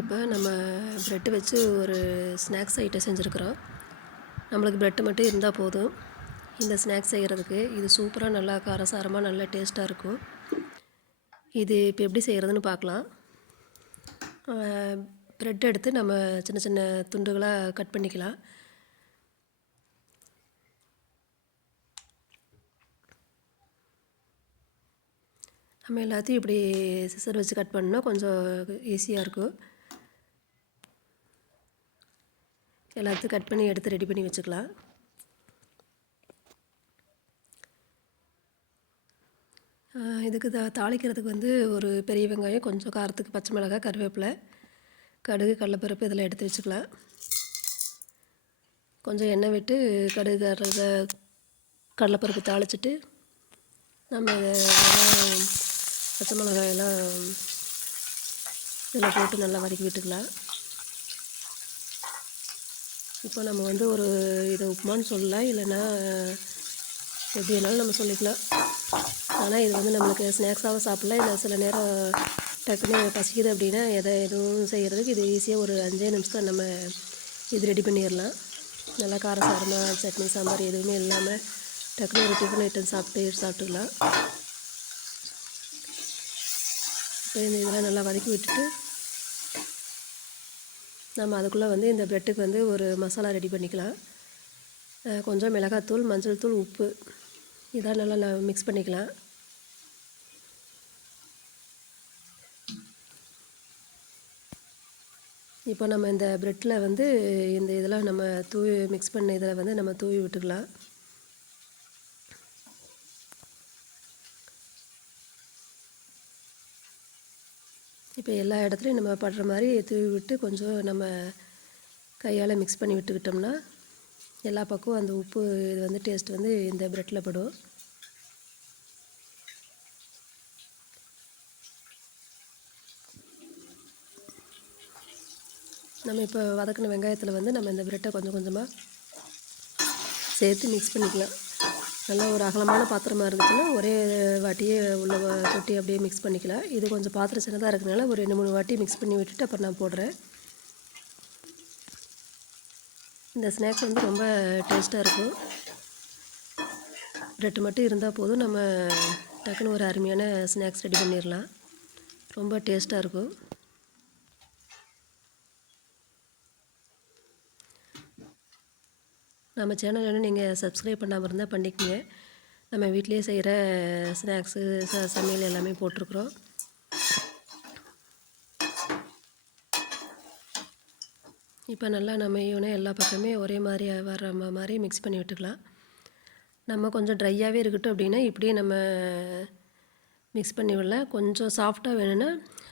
இப்போ நம்ம ப்ரெட்டு வச்சு ஒரு ஸ்நாக்ஸ் ஐட்டம் செஞ்சுருக்குறோம். நம்மளுக்கு ப்ரெட்டு மட்டும் இருந்தால் போதும். இந்த ஸ்நாக்ஸ் செய்கிறதுக்கு இது சூப்பராக நல்லா காரசாரமாக நல்லா டேஸ்ட்டாக இருக்கும். இது இப்போ எப்படி செய்கிறதுன்னு பார்க்கலாம். ப்ரெட் எடுத்து நம்ம சின்ன சின்ன துண்டுகளாக கட் பண்ணிக்கலாம். நம்ம எல்லாத்தையும் இப்படி சிசர் வச்சு கட் பண்ணால் கொஞ்சம் ஈஸியாக இருக்கும். எல்லாத்தையும் கட் பண்ணி எடுத்து ரெடி பண்ணி வச்சுக்கலாம். இதுக்கு தா தாளிக்கிறதுக்கு வந்து ஒரு பெரிய வெங்காயம் கொஞ்சம் காரத்துக்கு பச்சை மிளகாய் கருவேப்பிலை கடுகு கடலப்பருப்பு இதெல்லாம் எடுத்து வச்சுக்கலாம். கொஞ்சம் எண்ணெய் விட்டு கடுகு கடலை கடலைப்பருப்பு தாளிச்சிட்டு நம்ம பச்சை மிளகாயெல்லாம் இதில் போட்டு நல்லா வதக்கி விட்டுக்கலாம். இப்போ நம்ம வந்து ஒரு இதை உப்புமான்னு சொல்லலாம் இல்லைன்னா எப்படி வேணாலும் நம்ம சொல்லிக்கலாம். ஆனால் இது வந்து நம்மளுக்கு ஸ்நாக்ஸாகவும் சாப்பிட்லாம். இல்லை சில நேரம் டக்குன்னு பசிக்குது அப்படின்னா எதை எதுவும் செய்கிறதுக்கு இது ஈஸியாக ஒரு அஞ்சே நிமிஷத்தில் நம்ம இது ரெடி பண்ணிடலாம். நல்லா காரசாரமாக சட்னி சாம்பார் எதுவுமே இல்லாமல் டக்குனு ஒரு டிஃபன் ஐட்டம் சாப்பிட்டு சாப்பிட்டுக்கலாம். இப்போ இந்த இதெல்லாம் நல்லா வதக்கி விட்டுட்டு நம்ம அதுக்குள்ளே வந்து இந்த ப்ரெட்டுக்கு வந்து ஒரு மசாலா ரெடி பண்ணிக்கலாம். கொஞ்சம் மிளகாத்தூள் மஞ்சள் தூள் உப்பு. இதான் நல்லா மிக்ஸ் பண்ணிக்கலாம். இப்போ நம்ம இந்த ப்ரெட்டில் வந்து இந்த இதெல்லாம் நம்ம தூவி மிக்ஸ் பண்ண இதில் வந்து நம்ம தூவி விட்டுக்கலாம். இப்போ எல்லா இடத்துலையும் நம்ம படுற மாதிரி தூவி விட்டு கொஞ்சம் நம்ம கையால் மிக்ஸ் பண்ணி விட்டுக்கிட்டோம்னா எல்லா பக்கமும் அந்த உப்பு இது வந்து டேஸ்ட் வந்து இந்த ப்ரெட்டில் படும். நம்ம இப்போ வதக்கின வெங்காயத்தில் வந்து நம்ம இந்த ப்ரெட்டை கொஞ்சம் கொஞ்சமாக சேர்த்து மிக்ஸ் பண்ணிக்கலாம். நல்லா ஒரு அகலமான பாத்திரமாக இருந்துச்சுன்னா ஒரே வாட்டியே உள்ள கொட்டி அப்படியே மிக்ஸ் பண்ணிக்கலாம் இது கொஞ்சம் பாத்திரம் சின்னதாக இருக்கிறதுனால ஒரு ரெண்டு மூணு வாட்டி மிக்ஸ் பண்ணி விட்டுட்டு அப்புறம் நான் போடுறேன். இந்த ஸ்நாக்ஸ் வந்து ரொம்ப டேஸ்ட்டாக இருக்கும். ப்ரெட்டு மட்டும் இருந்தால் போதும். நம்ம டக்குன்னு ஒரு அருமையான ஸ்நாக்ஸ் ரெடி பண்ணிடலாம் ரொம்ப டேஸ்ட்டாக இருக்கும். நம்ம சேனல் வந்து நீங்கள் சப்ஸ்கிரைப் பண்ணாமல் இருந்தால் பண்ணிக்கோங்க. நம்ம வீட்லேயே செய்கிற ஸ்நாக்ஸு ச சமையல் எல்லாமே போட்டிருக்குறோம். இப்போ நல்லா நம்ம ஈவனாக எல்லா பக்கமே ஒரே மாதிரி வர்ற மாதிரி மிக்ஸ் பண்ணி விட்டுக்கலாம். நம்ம கொஞ்சம் ட்ரையாகவே இருக்கட்டும் அப்படின்னா இப்படியே நம்ம மிக்ஸ் பண்ணி விடலாம். கொஞ்சம் சாஃப்டாக வேணும்னா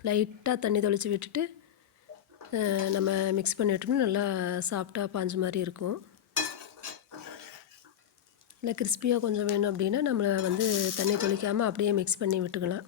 லைட்டாக தண்ணி தொளிச்சு விட்டுட்டு நம்ம மிக்ஸ் பண்ணி விட்டோம்னா நல்லா சாஃப்டாக பாஞ்ச மாதிரி இருக்கும். இல்லை கிறிஸ்பியாக கொஞ்சம் வேணும் அப்படின்னா நம்மளை வந்து தண்ணி தொளிக்காமல் அப்படியே மிக்ஸ் பண்ணி விட்டுக்கலாம்.